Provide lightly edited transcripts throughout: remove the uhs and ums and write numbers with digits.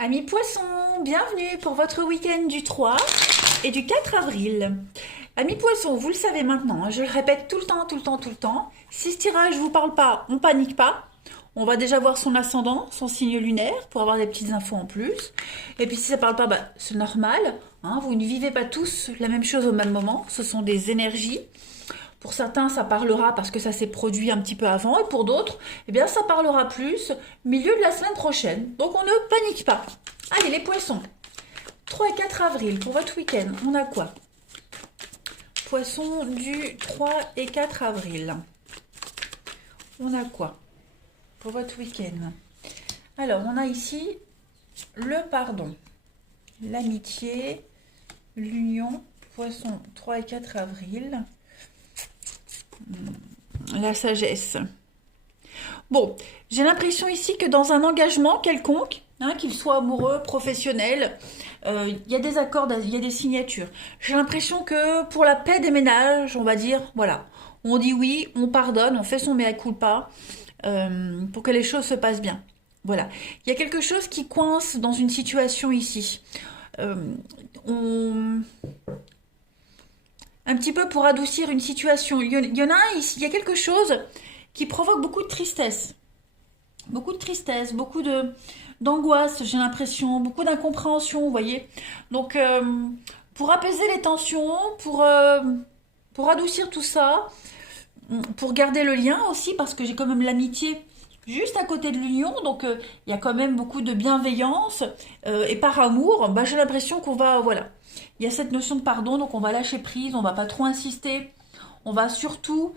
Amis poissons, bienvenue pour votre week-end du 3 et du 4 avril. Amis poissons, vous le savez maintenant, hein, je le répète tout le temps, tout le temps, tout le temps. Si ce tirage ne vous parle pas, on panique pas. On va déjà voir son ascendant, son signe lunaire, pour avoir des petites infos en plus. Et puis si ça ne parle pas, bah, c'est normal. Hein, vous ne vivez pas tous la même chose au même moment. Ce sont des énergies. Pour certains, ça parlera parce que ça s'est produit un petit peu avant. Et pour d'autres, eh bien, ça parlera plus milieu de la semaine prochaine. Donc on ne panique pas. Allez, les poissons. 3 et 4 avril, pour votre week-end, on a quoi? Poissons du 3 et 4 avril. On a quoi pour votre week-end? Alors, on a ici le pardon, l'amitié, l'union, poisson 3 et 4 avril, la sagesse. Bon, j'ai l'impression ici que dans un engagement quelconque, hein, qu'il soit amoureux, professionnel, il y a des accords, il y a des signatures. J'ai l'impression que pour la paix des ménages, on va dire, voilà, on dit oui, on pardonne, on fait son mea culpa pour que les choses se passent bien. Voilà, il y a quelque chose qui coince dans une situation ici. Un petit peu pour adoucir une situation. Il y en a un ici, il y a quelque chose qui provoque beaucoup de tristesse. Beaucoup de tristesse, beaucoup d'angoisse, j'ai l'impression, beaucoup d'incompréhension, vous voyez. Donc, pour apaiser les tensions, pour adoucir tout ça, pour garder le lien aussi, parce que j'ai quand même l'amitié juste à côté de l'union, donc il y a quand même beaucoup de bienveillance, et par amour, bah, j'ai l'impression qu'on va, voilà, il y a cette notion de pardon, donc on va lâcher prise, on va pas trop insister, on va surtout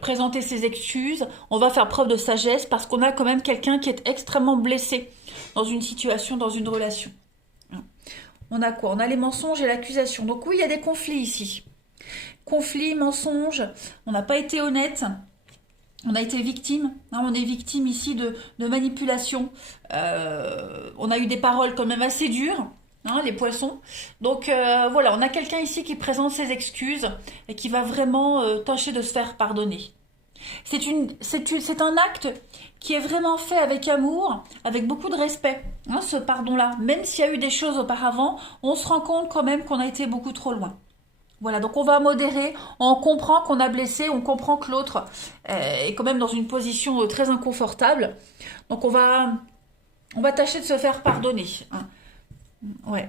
présenter ses excuses, on va faire preuve de sagesse parce qu'on a quand même quelqu'un qui est extrêmement blessé dans une situation, dans une relation. On a quoi? On a les mensonges et l'accusation. Donc oui, il y a des conflits ici. Conflits, mensonges, on n'a pas été honnête. On a été victime, hein, on est victime ici de manipulation. On a eu des paroles quand même assez dures, hein, les poissons. Donc voilà, on a quelqu'un ici qui présente ses excuses et qui va vraiment tâcher de se faire pardonner. C'est un acte qui est vraiment fait avec amour, avec beaucoup de respect, hein, ce pardon-là. Même s'il y a eu des choses auparavant, on se rend compte quand même qu'on a été beaucoup trop loin. Voilà, donc on va modérer, on comprend qu'on a blessé, on comprend que l'autre est quand même dans une position très inconfortable. Donc on va tâcher de se faire pardonner. Hein. Ouais.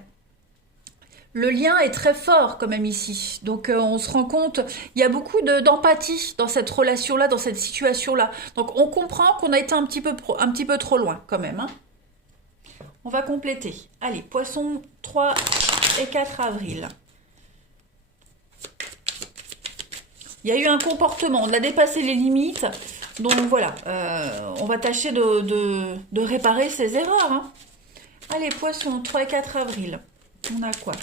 Le lien est très fort quand même ici. Donc on se rend compte, il y a beaucoup d'empathie dans cette relation-là, dans cette situation-là. Donc on comprend qu'on a été un petit peu trop loin quand même. Hein. On va compléter. Allez, poisson 3 et 4 avril. Il y a eu un comportement, on a dépassé les limites, donc voilà, on va tâcher de réparer ces erreurs. Hein. Allez, poisson, 3 et 4 avril, on a quoi?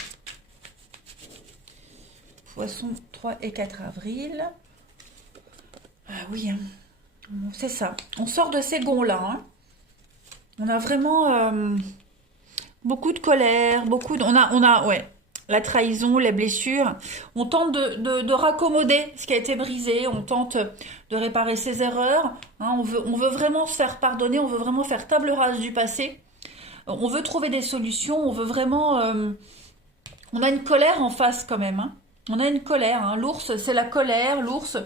Poisson, 3 et 4 avril. Ah oui, hein. C'est ça, on sort de ces gonds-là. Hein. On a vraiment beaucoup de colère, ouais. La trahison, les blessures. On tente de raccommoder ce qui a été brisé, on tente de réparer ses erreurs. Hein, on veut vraiment se faire pardonner, on veut vraiment faire table rase du passé. On veut trouver des solutions, on veut vraiment... on a une colère en face quand même. Hein. On a une colère. Hein. L'ours, c'est la colère. L'ours,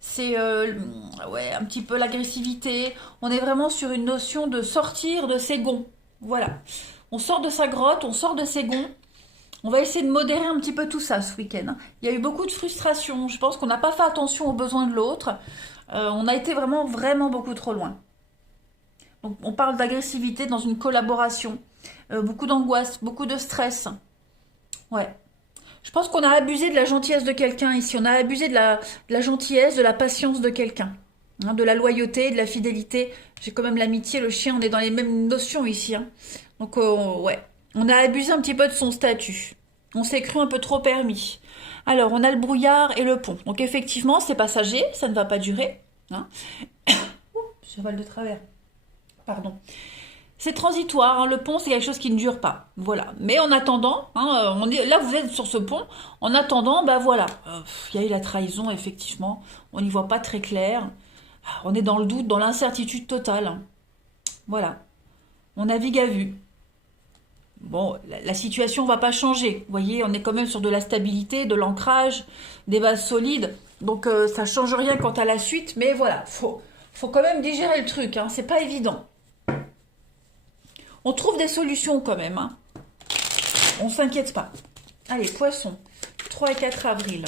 c'est ouais, un petit peu l'agressivité. On est vraiment sur une notion de sortir de ses gonds. Voilà. On sort de sa grotte, on sort de ses gonds. On va essayer de modérer un petit peu tout ça ce week-end. Il y a eu beaucoup de frustration. Je pense qu'on n'a pas fait attention aux besoins de l'autre. On a été vraiment, vraiment beaucoup trop loin. Donc, on parle d'agressivité dans une collaboration. Beaucoup d'angoisse, beaucoup de stress. Ouais. Je pense qu'on a abusé de la gentillesse de quelqu'un ici. On a abusé de la gentillesse, de la patience de quelqu'un. Hein, de la loyauté, de la fidélité. J'ai quand même l'amitié, le chien, on est dans les mêmes notions ici. Hein. Donc, ouais. On a abusé un petit peu de son statut. On s'est cru un peu trop permis. Alors, on a le brouillard et le pont. Donc, effectivement, c'est passager, ça ne va pas durer. Hein. Cheval de travers. Pardon. C'est transitoire, hein. Le pont, c'est quelque chose qui ne dure pas. Voilà. Mais en attendant, hein, là, vous êtes sur ce pont. En attendant, ben voilà. Il y a eu la trahison, effectivement. On n'y voit pas très clair. On est dans le doute, dans l'incertitude totale. Voilà. On navigue à vue. Bon, la situation va pas changer. Vous voyez, on est quand même sur de la stabilité, de l'ancrage, des bases solides. Donc ça change rien quant à la suite. Mais voilà, faut quand même digérer le truc. Hein, c'est pas évident. On trouve des solutions quand même. Hein. On s'inquiète pas. Allez, poisson. 3 et 4 avril.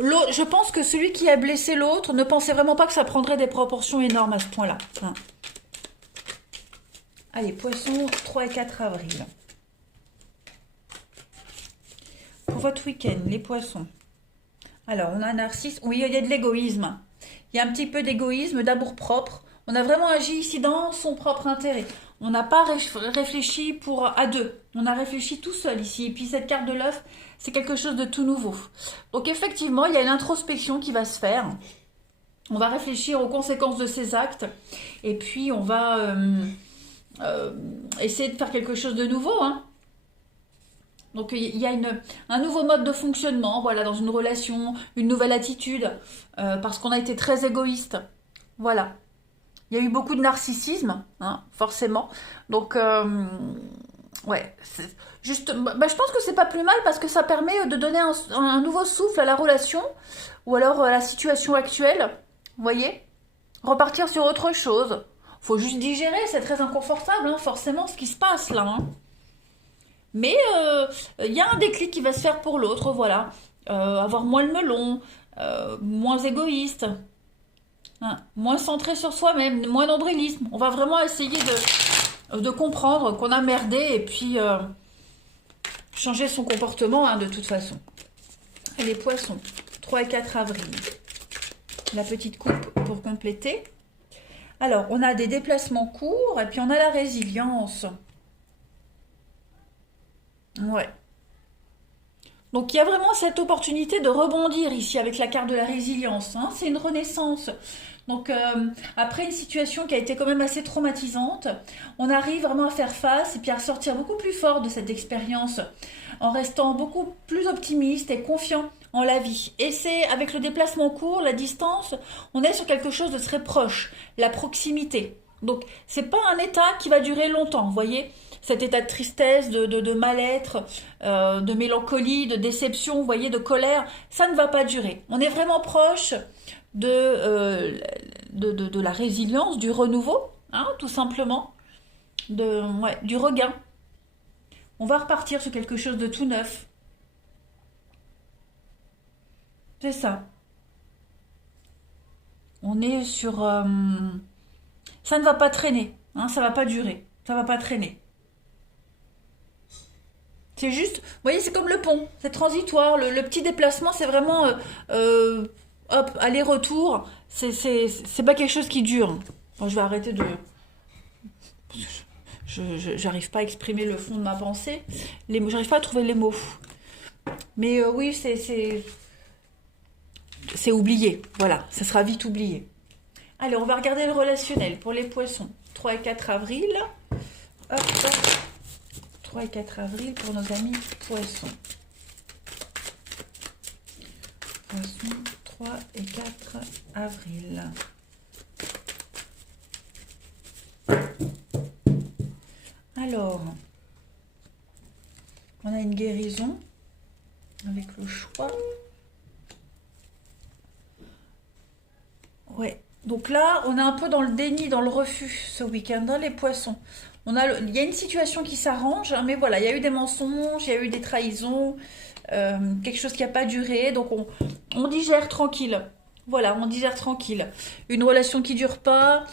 Je pense que celui qui a blessé l'autre ne pensait vraiment pas que ça prendrait des proportions énormes à ce point-là. Hein. Allez, poisson, 3 et 4 avril. Pour votre week-end, les poissons. Alors, on a un narcisse. Oui, il y a de l'égoïsme. Il y a un petit peu d'égoïsme, d'amour-propre. On a vraiment agi ici dans son propre intérêt. On n'a pas réfléchi à deux. On a réfléchi tout seul ici. Et puis cette carte de l'œuf, c'est quelque chose de tout nouveau. Donc effectivement, il y a l'introspection qui va se faire. On va réfléchir aux conséquences de ces actes. Et puis on va essayer de faire quelque chose de nouveau. Hein. Donc il y a un nouveau mode de fonctionnement, voilà, dans une relation, une nouvelle attitude, parce qu'on a été très égoïste. Voilà. Il y a eu beaucoup de narcissisme, hein, forcément. Donc, ouais. Juste, je pense que c'est pas plus mal parce que ça permet de donner un nouveau souffle à la relation ou alors à la situation actuelle. Vous voyez? Repartir sur autre chose. Faut juste digérer, c'est très inconfortable, hein, forcément, ce qui se passe là. Hein. Mais il y a un déclic qui va se faire pour l'autre, voilà. Avoir moins le melon, moins égoïste. Hein, moins centré sur soi-même, moins nombrilisme. On va vraiment essayer de comprendre qu'on a merdé et puis changer son comportement hein, de toute façon. Et les poissons, 3 et 4 avril. La petite coupe pour compléter. Alors, on a des déplacements courts et puis on a la résilience. Ouais. Donc il y a vraiment cette opportunité de rebondir ici avec la carte de la résilience. Hein. C'est une renaissance. Donc après une situation qui a été quand même assez traumatisante, on arrive vraiment à faire face et puis à ressortir beaucoup plus fort de cette expérience en restant beaucoup plus optimiste et confiant en la vie. Et c'est avec le déplacement court, la distance, on est sur quelque chose de très proche, la proximité. Donc c'est pas un état qui va durer longtemps, vous voyez, cet état de tristesse, de mal-être, de mélancolie, de déception, vous voyez, de colère, ça ne va pas durer. On est vraiment proche de la résilience, du renouveau, hein, tout simplement, du regain. On va repartir sur quelque chose de tout neuf. C'est ça. On est sur... ça ne va pas traîner, hein, ça va pas durer, ça va pas traîner. C'est juste, vous voyez, c'est comme le pont, c'est transitoire, le petit déplacement, c'est vraiment, hop, aller-retour, c'est pas quelque chose qui dure. Bon, je vais arrêter de... J'arrive pas à exprimer le fond de ma pensée, j'arrive pas à trouver les mots. Mais oui, c'est oublié, voilà, ça sera vite oublié. Allez, on va regarder le relationnel pour les poissons. 3 et 4 avril. Hop, hop. 3 et 4 avril pour nos amis poissons. Poissons, 3 et 4 avril. Alors, on a une guérison avec le choix. Ouais. Donc là, on est un peu dans le déni, dans le refus ce week-end, dans les poissons. Il y a une situation qui s'arrange, hein, mais voilà, il y a eu des mensonges, il y a eu des trahisons, quelque chose qui n'a pas duré, donc on digère tranquille. Voilà, on digère tranquille. Une relation qui dure pas,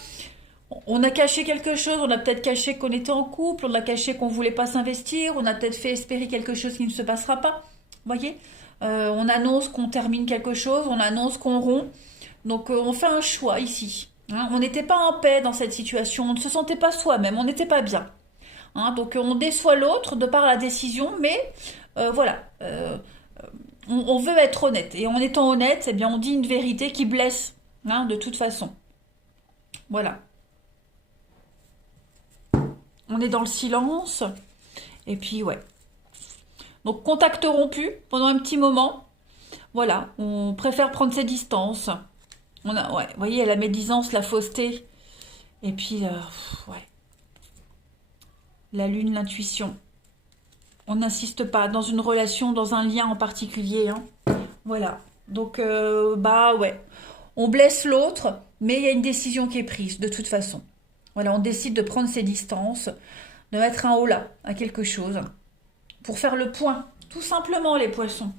on a caché quelque chose, on a peut-être caché qu'on était en couple, on a caché qu'on voulait pas s'investir, on a peut-être fait espérer quelque chose qui ne se passera pas. Vous voyez, on annonce qu'on termine quelque chose, on annonce qu'on rompt. Donc on fait un choix ici. Hein. On n'était pas en paix dans cette situation, on ne se sentait pas soi-même, on n'était pas bien. Hein. Donc on déçoit l'autre de par la décision, mais voilà, on veut être honnête. Et en étant honnête, eh bien, on dit une vérité qui blesse, hein, de toute façon. Voilà. On est dans le silence, et puis ouais. Donc contact rompu pendant un petit moment. Voilà, on préfère prendre ses distances. On a, ouais, vous voyez, la médisance, la fausseté. Et puis, ouais. La lune, l'intuition. On n'insiste pas dans une relation, dans un lien en particulier. Hein. Voilà. Donc, bah ouais. On blesse l'autre, mais il y a une décision qui est prise, de toute façon. Voilà, on décide de prendre ses distances, de mettre un haut là à quelque chose, pour faire le point. Tout simplement, les poissons.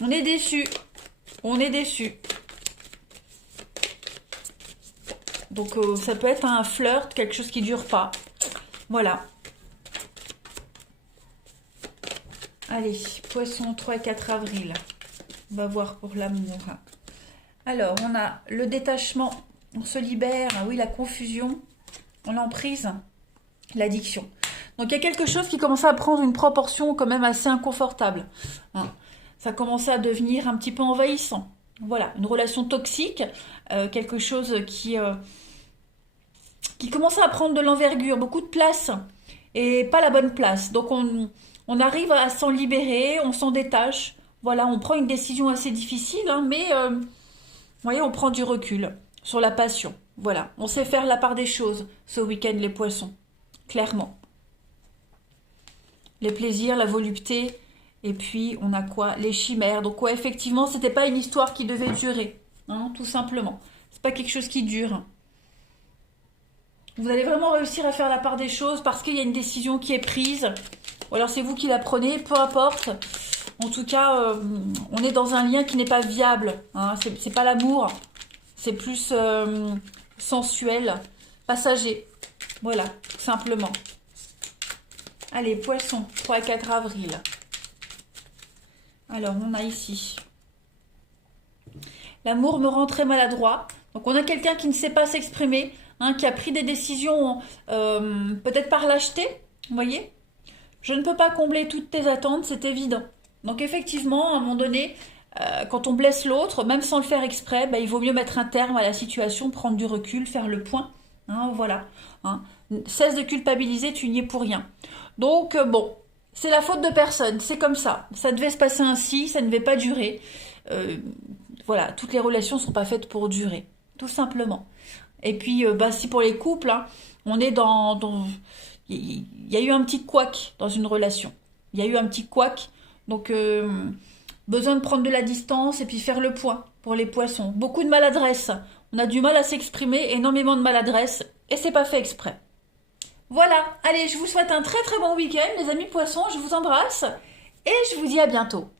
On est déçus. On est déçus. Donc, ça peut être un flirt, quelque chose qui dure pas. Voilà. Allez, poisson 3 et 4 avril. On va voir pour l'amour. Alors, on a le détachement. On se libère. Ah oui, la confusion. L'emprise. L'addiction. Donc, il y a quelque chose qui commençait à prendre une proportion quand même assez inconfortable. Hein. Ça commençait à devenir un petit peu envahissant. Voilà, une relation toxique. Quelque chose qui commençait à prendre de l'envergure, beaucoup de place. Et pas la bonne place. Donc, on arrive à s'en libérer, on s'en détache. Voilà, on prend une décision assez difficile, hein, mais vous voyez, on prend du recul sur la passion. Voilà, on sait faire la part des choses ce week-end, les poissons, clairement. Les plaisirs, la volupté, et puis on a quoi? Les chimères. Donc ouais, effectivement, c'était pas une histoire qui devait durer, hein, tout simplement. C'est pas quelque chose qui dure. Vous allez vraiment réussir à faire la part des choses parce qu'il y a une décision qui est prise. Ou alors c'est vous qui la prenez, peu importe. En tout cas, on est dans un lien qui n'est pas viable. Hein. C'est pas l'amour. C'est plus sensuel, passager. Voilà, tout simplement. Allez, poisson, 3 et 4 avril. Alors, on a ici. L'amour me rend très maladroit. Donc, on a quelqu'un qui ne sait pas s'exprimer, hein, qui a pris des décisions peut-être par lâcheté, vous voyez. Je ne peux pas combler toutes tes attentes, c'est évident. Donc effectivement, à un moment donné, quand on blesse l'autre, même sans le faire exprès, bah, il vaut mieux mettre un terme à la situation, prendre du recul, faire le point. Hein, voilà. Hein. Cesse de culpabiliser, tu n'y es pour rien. Donc bon, c'est la faute de personne, c'est comme ça. Ça devait se passer ainsi, ça ne devait pas durer. Voilà, toutes les relations ne sont pas faites pour durer, tout simplement. Et puis, bah, si pour les couples, hein, on est il y a eu un petit couac dans une relation. Il y a eu un petit couac. Donc, besoin de prendre de la distance et puis faire le point pour les poissons. Beaucoup de maladresse. On a du mal à s'exprimer, énormément de maladresse. Et c'est pas fait exprès. Voilà. Allez, je vous souhaite un très très bon week-end, les amis poissons. Je vous embrasse. Et je vous dis à bientôt.